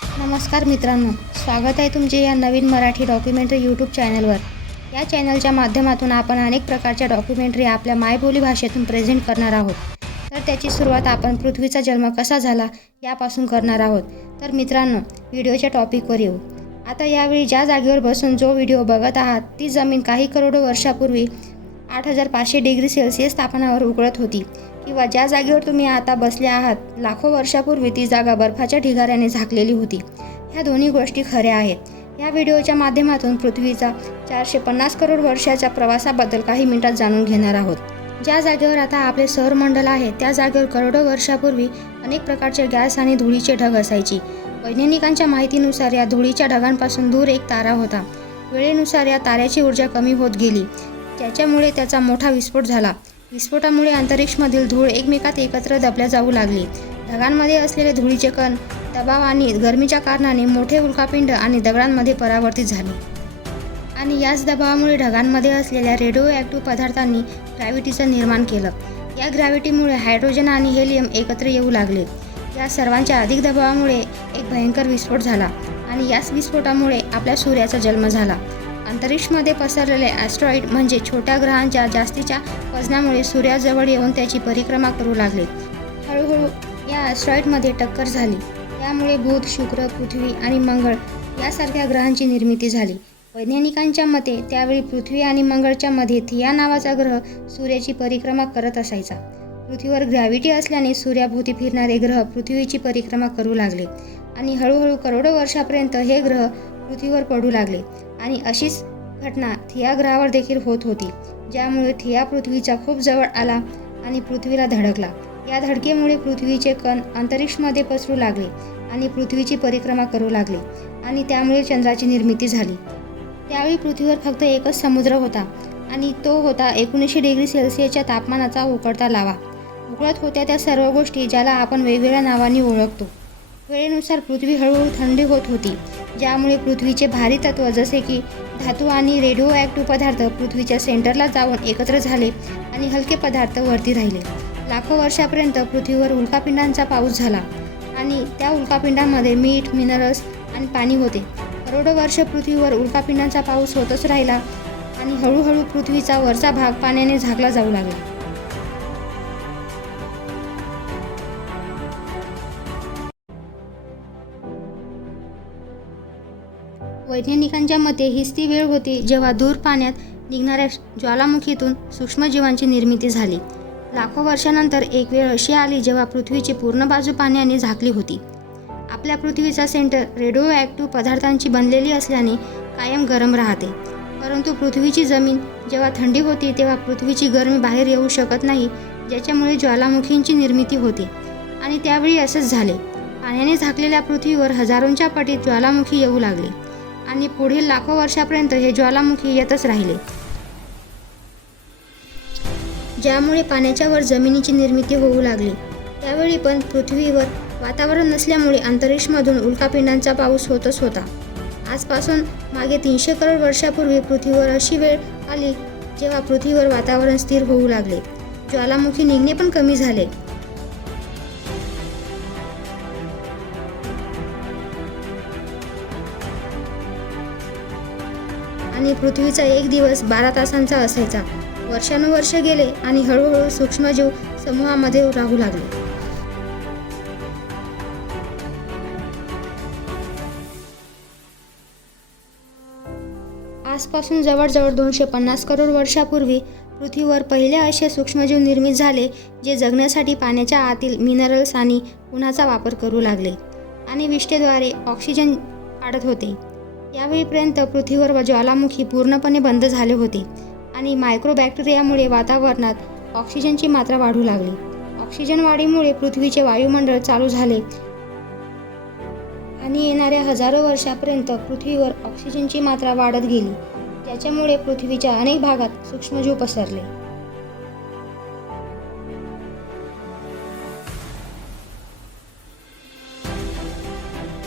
नमस्कार मित्रांनो स्वागत आहे तुमचे या नवीन मराठी डॉक्युमेंटरी यूट्यूब चॅनलवर या चॅनलच्या माध्यमातून आपण अनेक प्रकारच्या डॉक्युमेंटरी आपल्या मायबोली भाषेतून प्रेझेंट करणार आहोत. तर त्याची सुरुवात आपण पृथ्वीचा जन्म कसा झाला यापासून करणार आहोत. तर मित्रांनो व्हिडिओच्या टॉपिकवर येऊ. आता यावेळी ज्या जागेवर बसून जो व्हिडिओ बघत आहात ती जमीन काही करोडो वर्षापूर्वी आठ हजार पाचशे डिग्री सेल्सिअस तापमानावर उकळत होती. किंवा ज्या जागेवर तुम्ही आता बसले आहात लाखो वर्षापूर्वी ती जागा बर्फाच्या ढिगाऱ्याने झाकलेली होती. ह्या दोन्ही गोष्टी खऱ्या आहेत. या व्हिडिओच्या माध्यमातून पृथ्वीचा चारशे पन्नास करोड वर्षाच्या प्रवासाबद्दल काही मिनिटात जाणून घेणार आहोत. ज्या जागेवर आता आपले सौरमंडल आहे त्या जागेवर करोडो वर्षापूर्वी अनेक प्रकारचे गॅस आणि धुळीचे ढग असायची. वैज्ञानिकांच्या माहितीनुसार या धुळीच्या ढगांपासून दूर एक तारा होता. वेळेनुसार या ताऱ्याची ऊर्जा कमी होत गेली. ज्याच्यामुळे त्याचा मोठा विस्फोट झाला. विस्फोटामुळे अंतरिक्षमधील धूळ एकमेकात एकत्र दबल्या जाऊ लागली. ढगांमध्ये असलेले धुळीचे कण दबाव आणि गरमीच्या कारणाने मोठे उल्कापिंड आणि दगडांमध्ये परावर्तित झाले. आणि याच दबावामुळे ढगांमध्ये असलेल्या रेडिओ ॲक्टिव्ह पदार्थांनी ग्रॅव्हिटीचं निर्माण केलं. या ग्रॅव्हिटीमुळे हायड्रोजन आणि हेलियम एकत्र येऊ लागले. या सर्वांच्या अधिक दबावामुळे एक भयंकर विस्फोट झाला आणि याच विस्फोटामुळे आपल्या सूर्याचा जन्म झाला. अंतरिक्षमध्ये पसरलेले ॲस्ट्रॉईड म्हणजे छोट्या ग्रहांच्या जास्तीच्या वजनामुळे सूर्याजवळ येऊन त्याची परिक्रमा करू लागले. हळूहळू या ॲस्ट्रॉईडमध्ये टक्कर झाली. त्यामुळे बुध शुक्र पृथ्वी आणि मंगळ यासारख्या ग्रहांची निर्मिती झाली. वैज्ञानिकांच्या मते त्यावेळी पृथ्वी आणि मंगळच्या मध्ये थिया नावाचा ग्रह सूर्याची परिक्रमा करत असायचा. पृथ्वीवर ग्रॅव्हिटी असल्याने सूर्याभोवती फिरणारे ग्रह पृथ्वीची परिक्रमा करू लागले आणि हळूहळू करोडो वर्षापर्यंत हे ग्रह पृथ्वीवर पडू लागले. आणि अशीच घटना थिया ग्रहावर देखील होत होती ज्यामुळे थिया पृथ्वीच्या खूप जवळ आला आणि पृथ्वीला धडकला. या धडकेमुळे पृथ्वीचे कण अंतरिक्षमध्ये पसरू लागले आणि पृथ्वीची परिक्रमा करू लागले आणि त्यामुळे चंद्राची निर्मिती झाली. त्यावेळी पृथ्वीवर फक्त एकच समुद्र होता आणि तो होता एकोणीसशे डिग्री सेल्सिअसच्या तापमानाचा उकळता लावा. उकळत होत्या त्या सर्व गोष्टी ज्याला आपण वेगवेगळ्या नावांनी ओळखतो. वेळेनुसार पृथ्वी हळूहळू थंडी होत होती. ज्यामुळे पृथ्वीचे भारी तत्व जसे की धातू आणि रेडिओ ॲक्टिव्ह पदार्थ पृथ्वीच्या सेंटरला जाऊन एकत्र झाले आणि हलके पदार्थ वरती राहिले. लाखो वर्षापर्यंत पृथ्वीवर उल्कापिंडांचा पाऊस झाला आणि त्या उल्कापिंडांमध्ये मीठ मिनरल्स आणि पाणी होते. करोडो वर्ष पृथ्वीवर उल्कापिंडांचा पाऊस होतच राहिला आणि हळूहळू पृथ्वीचा वरचा भाग पाण्याने झाकला जाऊ लागला. वैज्ञानिकांच्या मते हीच ती वेळ होती जेव्हा दूर पाण्यात निघणाऱ्या ज्वालामुखीतून सूक्ष्मजीवांची निर्मिती झाली. लाखो वर्षानंतर एक वेळ अशी आली जेव्हा पृथ्वीची पूर्ण बाजू पाण्याने झाकली होती. आपल्या पृथ्वीचा सेंटर रेडिओ ॲक्टिव्ह पदार्थांची बनलेली असल्याने कायम गरम राहते. परंतु पृथ्वीची जमीन जेव्हा थंडी होती तेव्हा पृथ्वीची गरमी बाहेर येऊ शकत नाही ज्याच्यामुळे ज्वालामुखींची निर्मिती होते. आणि त्यावेळी असंच झाले. पाण्याने झाकलेल्या पृथ्वीवर हजारोंच्या पटीत ज्वालामुखी येऊ लागले. आणि पुढील लाखो वर्षापर्यंत हे ज्वालामुखी येतच राहिले. ज्यामुळे पाण्याच्या वर जमिनीची निर्मिती होऊ लागली. त्यावेळी पण पृथ्वीवर वातावरण नसल्यामुळे अंतरिक्षमधून उल्कापिंडांचा पाऊस होतच होता. आजपासून मागे तीनशे करोड वर्षापूर्वी पृथ्वीवर अशी वेळ आली जेव्हा पृथ्वीवर वातावरण स्थिर होऊ लागले. ज्वालामुखी निघणे पण कमी झाले. आणि पृथ्वीचा एक दिवस बारा तासांचा असायचा. वर्षानुवर्ष गेले आणि हळूहळू सूक्ष्मजीव समूहामध्ये राहू लागले. आजपासून जवळजवळ दोनशे पन्नास करोड वर्षापूर्वी पृथ्वीवर पहिले असे सूक्ष्मजीव निर्मित झाले जे जगण्यासाठी पाण्याच्या आतील मिनरल्स आणि उन्हाचा वापर करू लागले आणि विष्ठेद्वारे ऑक्सिजन काढत होते. यावेळीपर्यंत पृथ्वीवर ज्वालामुखी पूर्णपणे बंद झाले होते आणि मायक्रोबॅक्टेरियामुळे वातावरणात ऑक्सिजनची मात्रा वाढू लागली. ऑक्सिजन वाढीमुळे पृथ्वीचे वायुमंडळ चालू झाले आणि येणाऱ्या हजारो वर्षापर्यंत पृथ्वीवर ऑक्सिजनची मात्रा वाढत गेली. त्याच्यामुळे पृथ्वीच्या अनेक भागात सूक्ष्मजीव पसरले.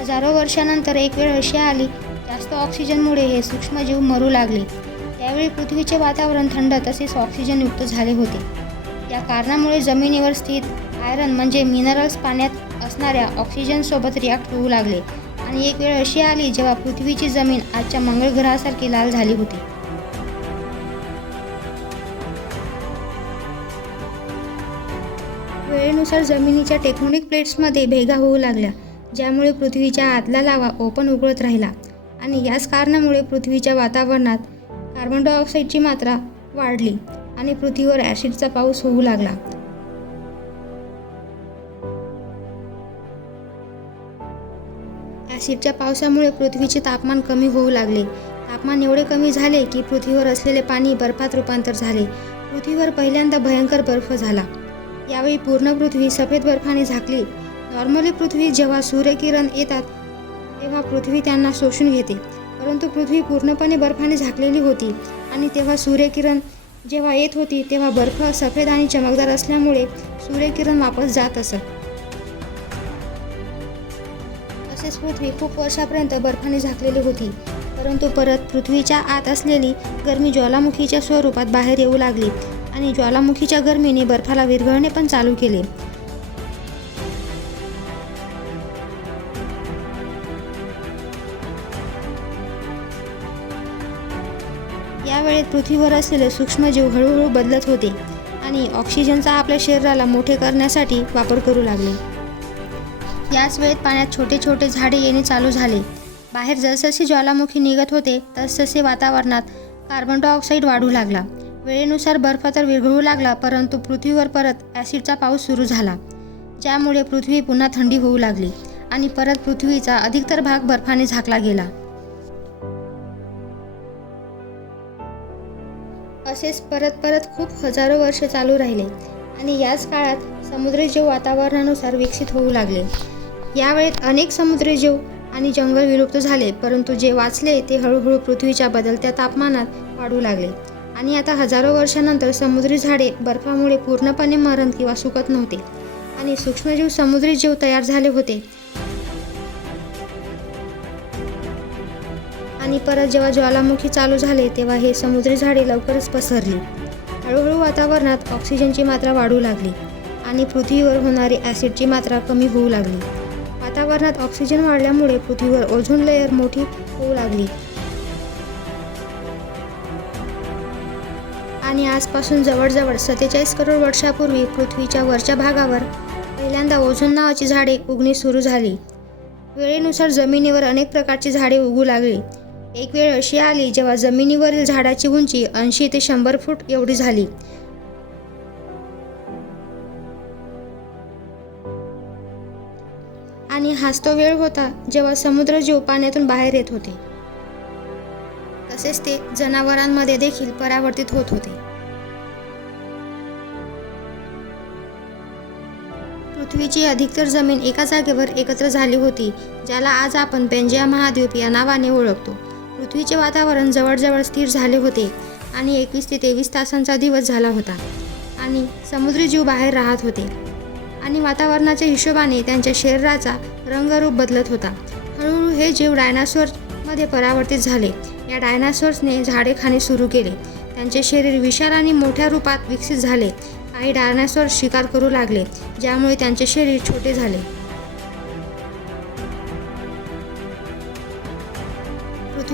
हजारो वर्षानंतर एक वेळ अशी आली जास्त ऑक्सिजनमुळे हे सूक्ष्मजीव मरू लागले. त्यावेळी पृथ्वीचे वातावरण थंड तसेच ऑक्सिजनयुक्त झाले होते. या कारणामुळे जमिनीवर स्थित आयरन म्हणजे मिनरल्स पाण्यात असणाऱ्या ऑक्सिजनसोबत रिॲक्ट होऊ लागले. आणि एक वेळ अशी आली जेव्हा पृथ्वीची जमीन आजच्या मंगळ ग्रहासारखी लाल झाली होती. वेळेनुसार जमिनीच्या टेक्टोनिक प्लेट्समध्ये भेगा होऊ लागल्या ज्यामुळे पृथ्वीच्या आतला लावा ओपन उकळत राहिला. आणि याच कारणामुळे पृथ्वीच्या वातावरणात कार्बन डायऑक्साईडची मात्रा वाढली आणि पृथ्वीवर ॲसिडचा पाऊस होऊ लागला. ॲसिडच्या पावसामुळे पृथ्वीचे तापमान कमी होऊ लागले. तापमान एवढे कमी झाले की पृथ्वीवर असलेले पाणी बर्फात रूपांतर झाले. पृथ्वीवर पहिल्यांदा भयंकर बर्फ झाला. यावेळी पूर्ण पृथ्वी सफेद बर्फाने झाकली. नॉर्मली पृथ्वी जेव्हा सूर्यकिरण येतात तेव्हा पृथ्वी त्यांना शोषून घेते. परंतु पृथ्वी पूर्णपणे बर्फाने झाकलेली होती आणि तेव्हा सूर्यकिरण जेव्हा येत होती तेव्हा बर्फ सफेद आणि चमकदार असल्यामुळे सूर्यकिरण वापस जात असत. तसेच पृथ्वी खूप वर्षापर्यंत बर्फाने झाकलेली होती. परंतु परत पृथ्वीच्या आत असलेली गरमी ज्वालामुखीच्या स्वरूपात बाहेर येऊ लागली आणि ज्वालामुखीच्या गरमीने बर्फाला विरघळणे पण चालू केले. काळात पृथ्वीवर असलेले सूक्ष्मजीव हळूहळू बदलत होते आणि ऑक्सिजनचा आपल्या शरीराला मोठे करण्यासाठी वापर करू लागले. याच वेळेत पाण्यात छोटे छोटे झाडे येणे चालू झाले. बाहेर जसजसे ज्वालामुखी निघत होते तसतसे वातावरणात कार्बन डायऑक्साईड वाढू लागला. वेळेनुसार बर्फ तर विरघळू लागला परंतु पृथ्वीवर परत ॲसिडचा पाऊस सुरू झाला ज्यामुळे पृथ्वी पुन्हा थंडी होऊ लागली आणि परत पृथ्वीचा अधिकतर भाग बर्फाने झाकला गेला. असेच परत परत खूप हजारो वर्ष चालू राहिले आणि याच काळात समुद्रजीव वातावरणानुसार विकसित होऊ लागले. यावेळेत अनेक समुद्रजीव आणि जंगल विलुप्त झाले परंतु जे वाचले ते हळूहळू पृथ्वीच्या बदलत्या तापमानात वाढू लागले. आणि आता हजारो वर्षानंतर समुद्री झाडे बर्फामुळे पूर्णपणे मरण किंवा सुकत नव्हते. आणि सूक्ष्मजीव समुद्री जीव तयार झाले होते. आणि परत जेव्हा ज्वालामुखी चालू झाले तेव्हा हे समुद्री झाडे लवकरच पसरली. हळूहळू वातावरणात ऑक्सिजनची मात्रा वाढू लागली आणि पृथ्वीवर होणारी ॲसिडची मात्रा कमी होऊ लागली. वातावरणात ऑक्सिजन वाढल्यामुळे पृथ्वीवर ओझोन लेअर मोठी होऊ लागली. आणि आजपासून जवळजवळ सत्तेचाळीस करोड वर्षापूर्वी पृथ्वीच्या वरच्या भागावर पहिल्यांदा ओझोन नावाची झाडे उगणी सुरू झाली. वेळेनुसार जमिनीवर अनेक प्रकारची झाडे उगू लागली. एक वेळ अशी आली जेव्हा जमिनीवरील झाडाची उंची ऐंशी ते शंभर फूट एवढी झाली. आणि हाच तो वेळ होता जेव्हा समुद्रजीव पाण्यातून बाहेर येत होते. तसेच ते जनावरांमध्ये देखील परावर्तित होत होते. पृथ्वीची अधिकतर जमीन एका जागेवर एकत्र झाली होती ज्याला आज आपण पेंजिया महाद्वीप या नावाने ओळखतो. पृथ्वीचे वातावरण जवळजवळ स्थिर झाले होते आणि एकवीस ते तेवीस तासांचा दिवस झाला होता. आणि समुद्री जीव बाहेर राहत होते. आणि वातावरणाच्या हिशोबाने त्यांच्या शरीराचा रंगरूप बदलत होता. हळूहळू हे जीव डायनासोरमध्ये परावर्तित झाले. या डायनासोर्सने झाडे खाणे सुरू केले. त्यांचे शरीर विशाल आणि मोठ्या रूपात विकसित झाले. काही डायनासोर शिकार करू लागले ज्यामुळे त्यांचे शरीर छोटे झाले.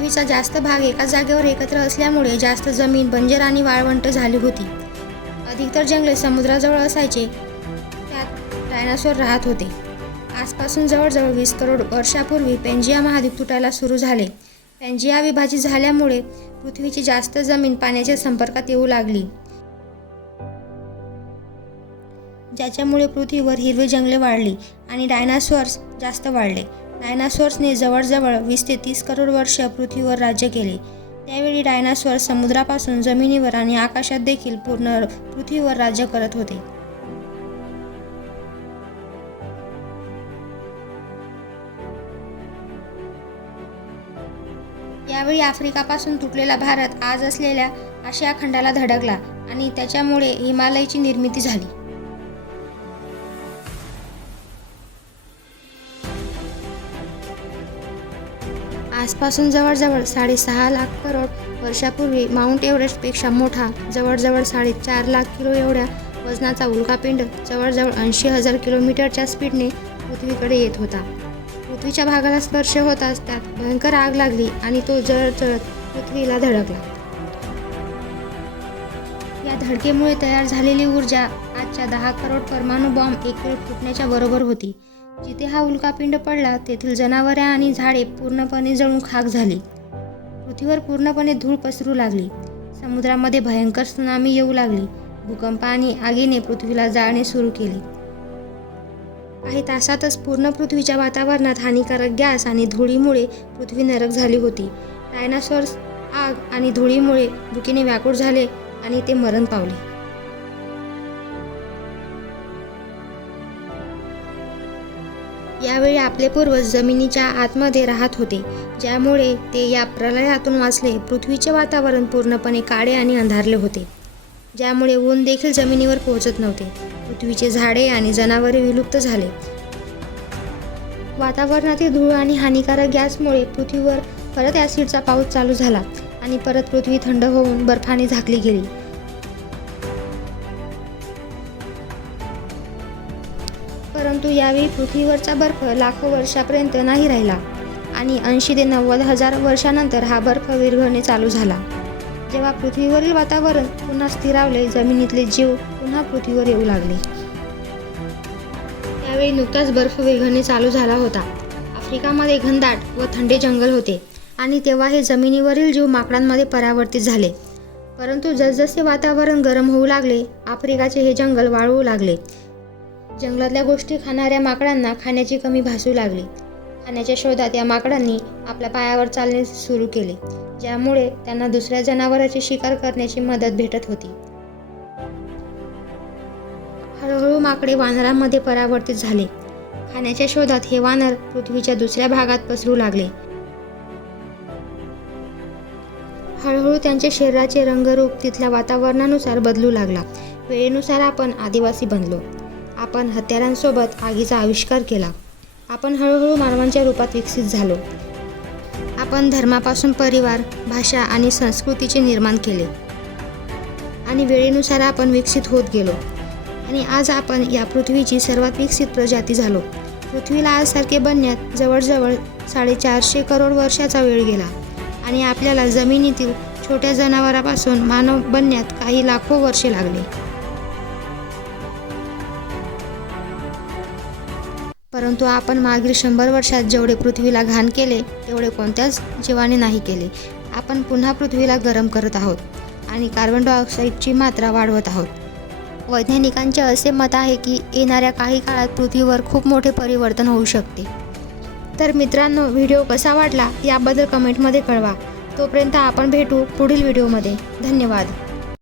पृथ्वीचा जास्त भाग एका जागेवर एकत्र असल्यामुळे जास्त जमीन बंजर आणि वाळवंट झाली होती. अधिकतर जंगले समुद्राजवळ असायचे. त्यात डायनासोर राहत होते. आजपासून जवळजवळ वीस करोड वर्षापूर्वी पेंजिया महाद्वीप तुटायला सुरू झाले. पेंजिया विभाजित झाल्यामुळे पृथ्वीची जास्त जमीन पाण्याच्या संपर्कात येऊ लागली. ज्याच्यामुळे पृथ्वीवर हिरवी जंगले वाढली आणि डायनासोर्स जास्त वाढले. डायनासोर्सने जवळजवळ वीस ते तीस करोड वर्ष पृथ्वीवर राज्य केले. त्यावेळी डायनासोर समुद्रापासून जमिनीवर आणि आकाशात देखील पूर्ण पृथ्वीवर राज्य करत होते. यावेळी आफ्रिकापासून तुटलेला भारत आज असलेल्या आशिया खंडाला धडकला आणि त्याच्यामुळे हिमालयाची निर्मिती झाली. आजपासून जवळजवळ साडेसहा लाख करोड वर्षापूर्वी माउंट एव्हरेस्टपेक्षा मोठा जवळजवळ साडेचार लाख किलो एवढ्या वजनाचा उल्कापिंड जवळजवळ ऐंशी हजार किलोमीटरच्या स्पीडने पृथ्वीकडे येत होता. पृथ्वीच्या भागाला स्पर्श होताच त्यात भयंकर आग लागली आणि तो जळजळत पृथ्वीला धडकला. या धडकेमुळे तयार झालेली ऊर्जा आजच्या दहा करोड परमाणु बॉम्ब एक वेळ फुटण्याच्या बरोबर होती. जिथे हा उल्कापिंड पडला तेथील जनावरे आणि झाडे पूर्णपणे जळून खाक झाली. पृथ्वीवर पूर्णपणे धूळ पसरू लागली. समुद्रामध्ये भयंकर सुनामी येऊ लागली. भूकंप आणि आगीने पृथ्वीला जाळणे सुरू केले. काही तासातच पूर्ण पृथ्वीच्या वातावरणात हानिकारक गॅस आणि धुळीमुळे पृथ्वी नरक झाली होती. डायनासॉर्स आग आणि धुळीमुळे भुकीने व्याकुळ झाले आणि ते मरण पावले. यावेळी आपले पूर्वज जमिनीच्या आतमध्ये राहत होते. ज्यामुळे ते या प्रलयातून वाचले पृथ्वीचे वातावरण पूर्णपणे काळे आणि अंधारले होते. ज्यामुळे ऊन देखील जमिनीवर पोहोचत नव्हते. पृथ्वीचे झाडे आणि जनावरे विलुप्त झाले. वातावरणातील धूळ आणि हानिकारक गॅसमुळे पृथ्वीवर परत ॲसिडचा पाऊस चालू झाला आणि परत पृथ्वी थंड होऊन बर्फाने झाकली गेली. यावेळी पृथ्वीवरचा बर्फ लाखो वर्षापर्यंत नाही राहिला आणि ऐंशी ते नव्वद हजार वर्षानंतर हा बर्फ विरघळणे चालू झाला. जेव्हा पृथ्वीवरील वातावरण पुन्हा स्थिरावले जमिनीतले जीव पुन्हा पृथ्वीवर येऊ लागले. त्यावेळी नुकताच बर्फ विरघळणे चालू झाला होता. आफ्रिकामध्ये घनदाट व थंडे जंगल होते आणि तेव्हा हे जमिनीवरील जीव माकडांमध्ये परावर्तित झाले. परंतु जसजसे वातावरण गरम होऊ लागले आफ्रिकाचे हे जंगल वाळू लागले. जंगलातल्या गोष्टी खाणाऱ्या माकडांना खाण्याची कमी भासू लागली. खाण्याच्या शोधात या माकडांनी आपल्या पायावर चालणे सुरू केले ज्यामुळे त्यांना दुसऱ्या जनावराची शिकार करण्याची मदत भेटत होती. हळूहळू माकडे वानरांमध्ये परावर्तित झाले. खाण्याच्या शोधात हे वानर पृथ्वीच्या दुसऱ्या भागात पसरू लागले. हळूहळू त्यांच्या शरीराचे रंगरूप तिथल्या वातावरणानुसार बदलू लागला. वेळेनुसार आपण आदिवासी बनलो. आपण हत्यारांसोबत आगीचा आविष्कार केला. आपण हळूहळू मानवांच्या रूपात विकसित झालो. आपण धर्मापासून परिवार भाषा आणि संस्कृतीचे निर्माण केले. आणि वेळेनुसार आपण विकसित होत गेलो. आणि आज आपण या पृथ्वीची सर्वात विकसित प्रजाती झालो. पृथ्वीला आजसारखे बनण्यात जवळजवळ साडेचारशे करोड वर्षाचा वेळ गेला. आणि आपल्याला जमिनीतील छोट्या जनावरापासून मानव बनण्यात काही लाखो वर्षे लागले. परंतु आपण मागील शंभर वर्षात जेवढे पृथ्वीला घाण केले तेवढे कोणत्याच जीवाने नाही केले. आपण पुन्हा पृथ्वीला गरम करत आहोत आणि कार्बन डायऑक्साईडची मात्रा वाढवत आहोत. वैज्ञानिकांचे असे मत आहे की येणाऱ्या काही काळात पृथ्वीवर खूप मोठे परिवर्तन होऊ शकते. तर मित्रांनो व्हिडिओ कसा वाटला याबद्दल कमेंटमध्ये कळवा. तोपर्यंत आपण भेटू पुढील व्हिडिओमध्ये. धन्यवाद.